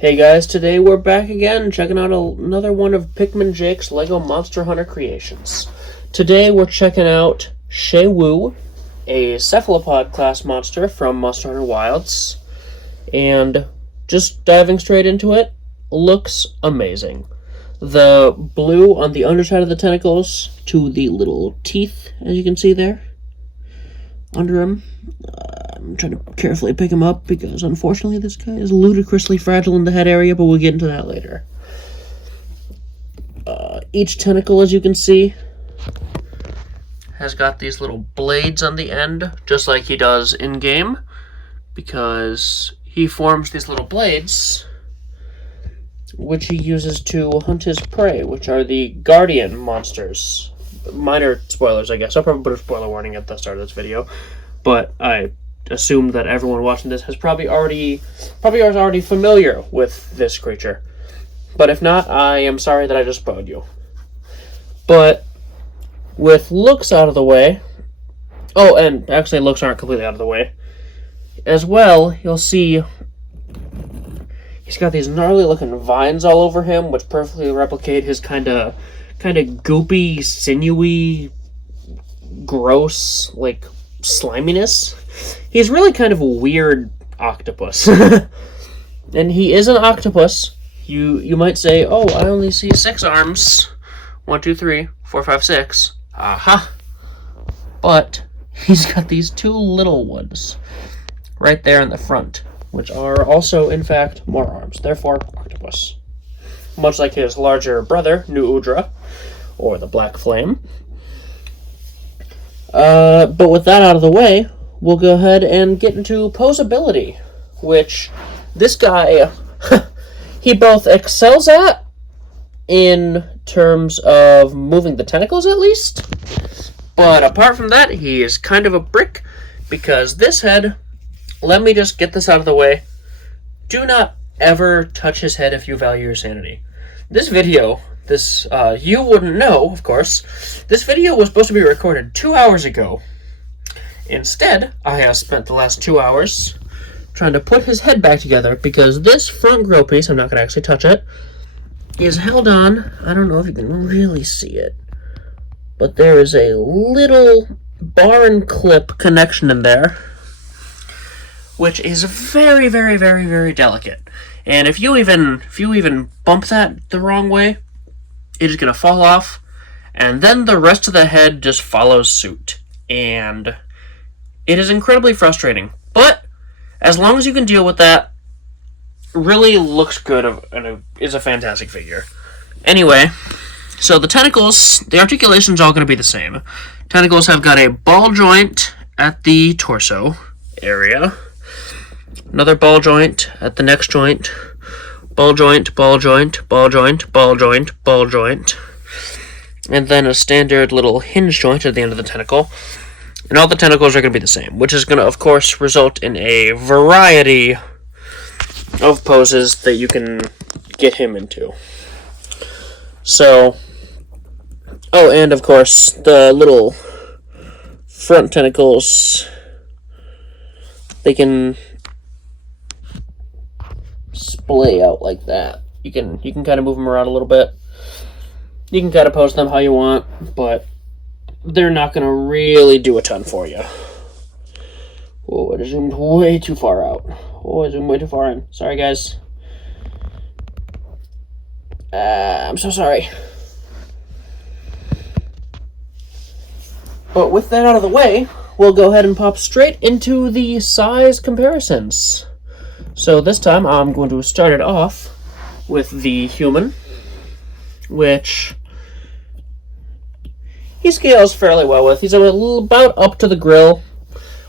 Hey guys, today we're back again, checking out another one of PikminJake's LEGO Monster Hunter creations. Today we're checking out Shaywu, a cephalopod class monster from Monster Hunter Wilds. And just diving straight into it, looks amazing. The blue on the underside of the tentacles to the little teeth, as you can see there, under him. I'm trying to carefully pick him up because, unfortunately, this guy is ludicrously fragile in the head area, but we'll get into that later. Each tentacle, as you can see, has got these little blades on the end, just like he does in-game, because he forms these little blades, which he uses to hunt his prey, which are the guardian monsters. Minor spoilers, I guess. I'll probably put a spoiler warning at the start of this video, but I assume that everyone watching this has probably already familiar with this creature. But if not, I am sorry that I just spoiled you. But with looks out of the way, oh, and actually looks aren't completely out of the way, as well, you'll see he's got these gnarly looking vines all over him, which perfectly replicate his kind of goopy, sinewy, gross, like, sliminess. He's really kind of a weird octopus. And he is an octopus. You might say, oh, I only see 6 arms. 1, 2, 3, 4, 5, 6. Aha! But he's got these 2 little ones right there in the front, which are also, in fact, more arms. Therefore, octopus. Much like his larger brother, New Udra, or the Black Flame. But with that out of the way, we'll go ahead and get into posability, which this guy, he both excels at in terms of moving the tentacles at least, but apart from that, he is kind of a brick, because this head, let me just get this out of the way, do not ever touch his head if you value your sanity. This video, you wouldn't know, of course, this video was supposed to be recorded 2 hours ago. Instead, I have spent the last 2 hours trying to put his head back together, because this front grill piece, I'm not going to actually touch it, is held on. I don't know if you can really see it, but there is a little bar and clip connection in there, which is very, very, very, very delicate. And if you even bump that the wrong way, it is going to fall off, and then the rest of the head just follows suit. And it is incredibly frustrating. But as long as you can deal with that, really looks good and is a fantastic figure. Anyway, so the tentacles, the articulation's all going to be the same. Tentacles have got a ball joint at the torso area, another ball joint at the next joint, ball joint, ball joint, ball joint, ball joint, ball joint, and then a standard little hinge joint at the end of the tentacle. And all the tentacles are going to be the same, which is going to, of course, result in a variety of poses that you can get him into. So, oh, and of course, the little front tentacles, they can splay out like that. You can kind of move them around a little bit. You can kind of pose them how you want, but they're not going to really do a ton for you. Oh, I zoomed way too far out. Oh, I zoomed way too far in. Sorry, guys. I'm so sorry. But with that out of the way, we'll go ahead and pop straight into the size comparisons. So this time, I'm going to start it off with the human, which he scales fairly well with. He's about up to the grill,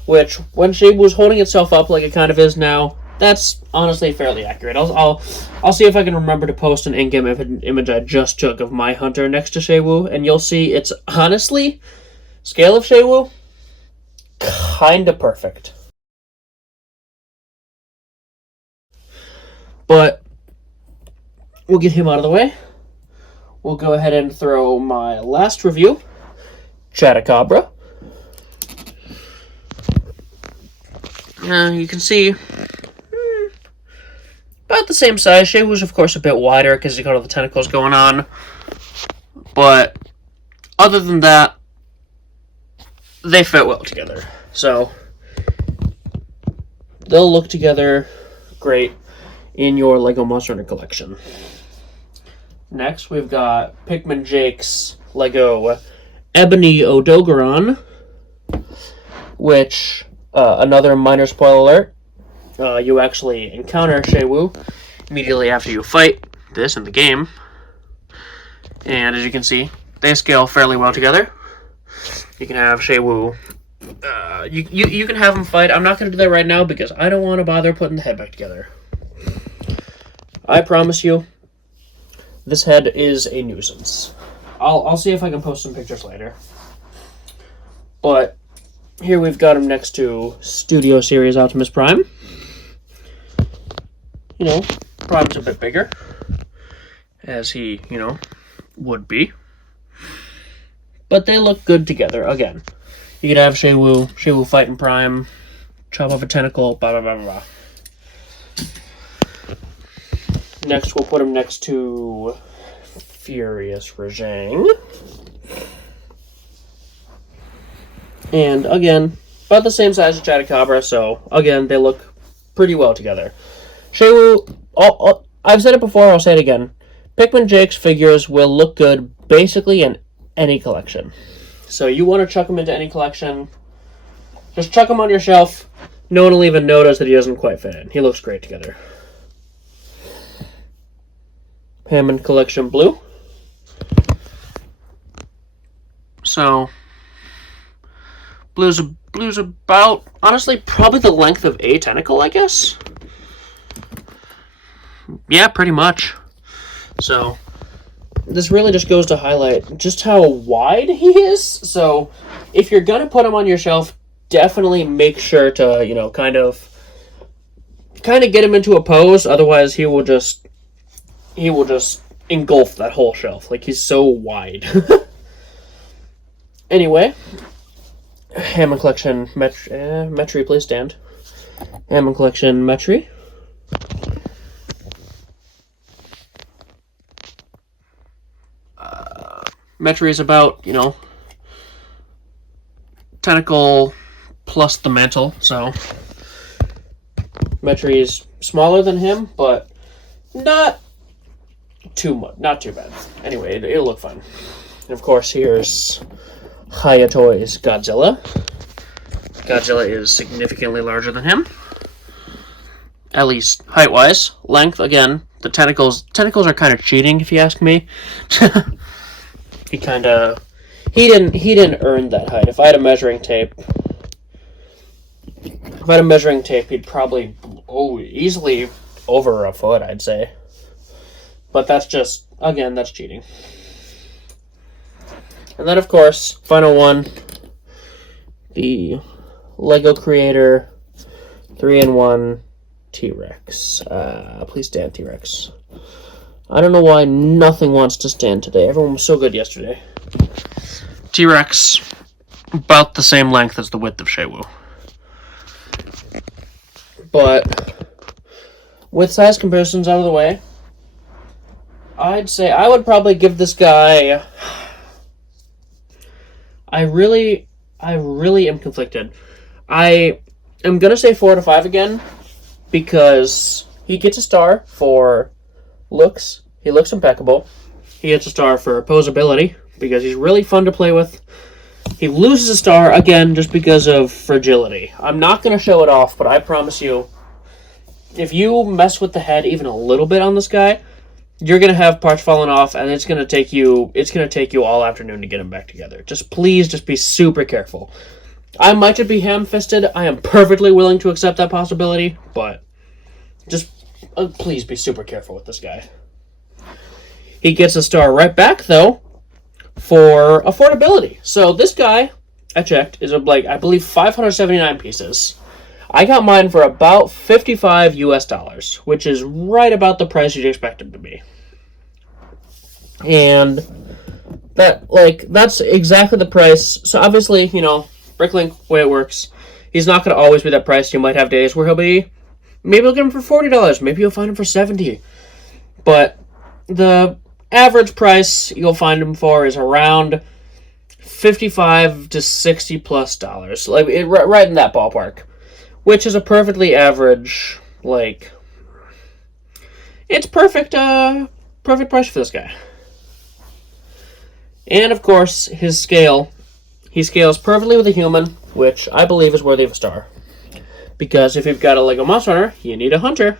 which, when Shaywu was holding itself up like it kind of is now, that's honestly fairly accurate. I'll see if I can remember to post an in-game image I just took of my hunter next to Shaywu, and you'll see it's honestly, scale of Shaywu, kinda perfect. But we'll get him out of the way. We'll go ahead and throw my last review, Chatacabra. You can see about the same size. Shaywu's, of course, a bit wider because you got all the tentacles going on. But other than that, they fit well together. So they'll look together great in your Lego Monster Hunter collection. Next, we've got PikminJake's Lego Ebony Odogaron, which, another minor spoiler alert, you actually encounter Shaywu immediately after you fight this in the game. And as you can see, they scale fairly well together. You can have Shaywu. You can have them fight. I'm not going to do that right now because I don't want to bother putting the head back together. I promise you, this head is a nuisance. I'll see if I can post some pictures later. But here we've got him next to Studio Series Optimus Prime. You know, Prime's a bit bigger, as he, would be. But they look good together. Again, you could have Shaywu fighting Prime, chop off a tentacle, blah, blah, blah, blah, blah. Next, we'll put him next to Furious Rajang. And again, about the same size as Chadacabra, so again, they look pretty well together. Shaywu, I've said it before, I'll say it again. PikminJake's figures will look good basically in any collection. So you want to chuck them into any collection, just chuck them on your shelf. No one will even notice that he doesn't quite fit in. He looks great together. Hammond Collection Blue. So, blue's about, honestly, probably the length of a tentacle, I guess. Yeah, pretty much. So, this really just goes to highlight just how wide he is. So, if you're gonna put him on your shelf, definitely make sure to, kind of get him into a pose. Otherwise, he will just engulf that whole shelf. Like, he's so wide. Anyway, Hammond Collection Metri, please stand. Hammond Collection Metri. Metri is about, tentacle plus the mantle, so Metri is smaller than him, but not too much, not too bad. Anyway, it'll look fun. And of course, here's Hayatoi's Godzilla. Godzilla is significantly larger than him, at least height-wise. Length, again, the tentacles are kind of cheating, if you ask me. He didn't earn that height. If I had a measuring tape, he'd probably easily over a foot, I'd say. But that's just, again, that's cheating. And then, of course, final one, the Lego Creator 3-in-1 T-Rex. Please stand, T-Rex. I don't know why nothing wants to stand today. Everyone was so good yesterday. T-Rex, about the same length as the width of Shaywu. But with size comparisons out of the way, I'd say I would probably give this guy... I really am conflicted. I am going to say 4 out of 5 again, because he gets a star for looks. He looks impeccable. He gets a star for posability, because he's really fun to play with. He loses a star, again, just because of fragility. I'm not going to show it off, but I promise you, if you mess with the head even a little bit on this guy, you're going to have parts falling off, and it's going to take you all afternoon to get them back together. Please be super careful. I might just be ham-fisted. I am perfectly willing to accept that possibility, but just please be super careful with this guy. He gets a star right back, though, for affordability. So this guy, I checked, is I believe 579 pieces. I got mine for about $55 US, which is right about the price you'd expect him to be. And that's exactly the price. So obviously, Bricklink, way it works, he's not going to always be that price. You might have days where he'll be Maybe you'll get them for $40. Maybe you'll find them for $70. But the average price you'll find them for is around $55 to $60+, like right in that ballpark, which is a perfectly average, like, it's perfect, perfect price for this guy. And of course, his scale, he scales perfectly with a human, which I believe is worthy of a star. Because if you've got a Lego Monster Hunter, you need a hunter.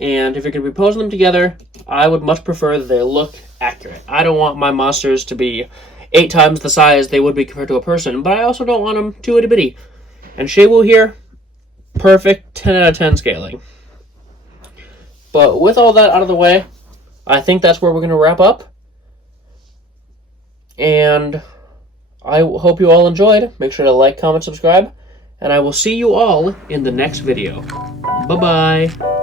And if you're going to be posing them together, I would much prefer that they look accurate. I don't want my monsters to be 8 times the size they would be compared to a person, but I also don't want them too itty-bitty. And Shawu here, perfect 10 out of 10 scaling. But with all that out of the way, I think that's where we're going to wrap up. And I hope you all enjoyed. Make sure to like, comment, subscribe. And I will see you all in the next video. Bye-bye.